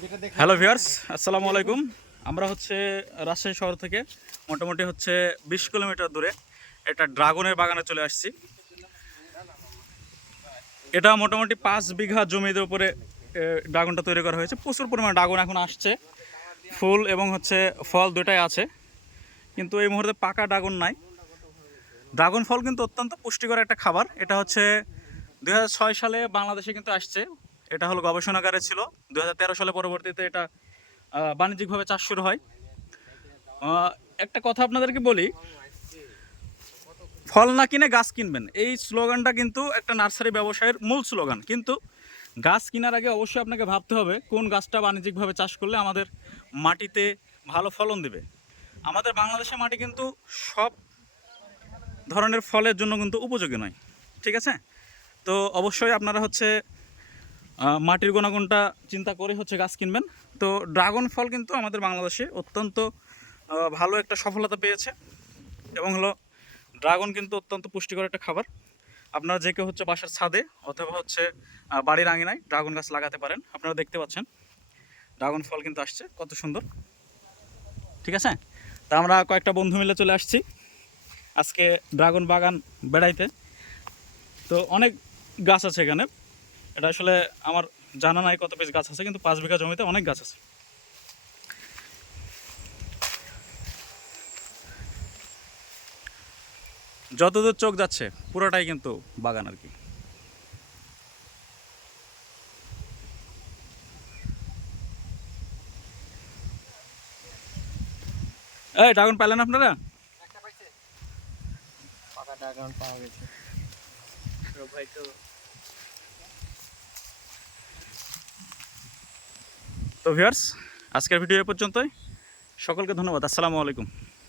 Hello viewers, আসসালামু আলাইকুম। আমরা হচ্ছে রাজশাহী শহর থেকে মোটামুটি হচ্ছে 20 কিলোমিটার দূরে একটা ড্রাগনের বাগানে চলে আসছি। এটা মোটামুটি 5 বিঘা জমির উপরে ড্রাগনটা তৈরি করা হয়েছে। প্রচুর পরিমাণে ড্রাগন এখন আসছে, ফুল এবং হচ্ছে ফল দুটাই আছে, কিন্তু এই মুহূর্তে পাকা ড্রাগন নাই। ড্রাগন ফল কিন্তু অত্যন্ত পুষ্টিকর একটা খাবার। এটা হচ্ছে 2006 সালে বাংলাদেশে কিন্তু আসছে। এটা হলো গবেষণাগারে ছিল। 2013 সালে পরবর্তীতে এটা বাণিজ্যিকভাবে চাষ শুরু হয়। একটা কথা আপনাদেরকে বলি, ফল না কিনে গাছ কিনবেন, এই স্লোগানটা কিন্তু একটা নার্সারি ব্যবসায়ের মূল স্লোগান। কিন্তু গাছ কেনার আগে অবশ্যই আপনাকে ভাবতে হবে কোন গাছটা বাণিজ্যিকভাবে চাষ করলে আমাদের মাটিতে ভালো ফলন দেবে। আমাদের বাংলাদেশের মাটি কিন্তু সব ধরনের ফলের জন্য কিন্তু উপযোগী নয়, ঠিক আছে? তো অবশ্যই আপনারা হচ্ছে মাটির গুণাগুণটা চিন্তা করে হচ্ছে গাছ কিনবেন। তো ড্রাগন ফল কিন্তু আমাদের বাংলাদেশে অত্যন্ত ভালো একটা সফলতা পেয়েছে, এবং হলো ড্রাগন কিন্তু অত্যন্ত পুষ্টিকর একটা খাবার। আপনারা যে কেউ হচ্ছে বাসার ছাদে অথবা হচ্ছে বাড়ির আঙিনায় ড্রাগন গাছ লাগাতে পারেন। আপনারা দেখতে পাচ্ছেন ড্রাগন ফল কিন্তু আসছে কত সুন্দর, ঠিক আছে? তা আমরা কয়েকটা বন্ধু মিলে চলে আসছি আজকে ড্রাগন বাগান বেড়াইতে। তো অনেক গাছ আছে এখানে, এটা আসলে আমার জানা নাই কত পিস গাছ আছে, কিন্তু 5 বিঘা জমিতে অনেক গাছ আছে। যতদূর চোখ যাচ্ছে পুরোটাই কিন্তু বাগান আর কি। এই ড্রাগন পাইলেন আপনারা? পাকা ড্রাগন পাওয়া গেছে ভাই। তো ভিউয়ার্স, আজকের ভিডিও এ পর্যন্তই। সকলকে ধন্যবাদ। আসসালামু আলাইকুম।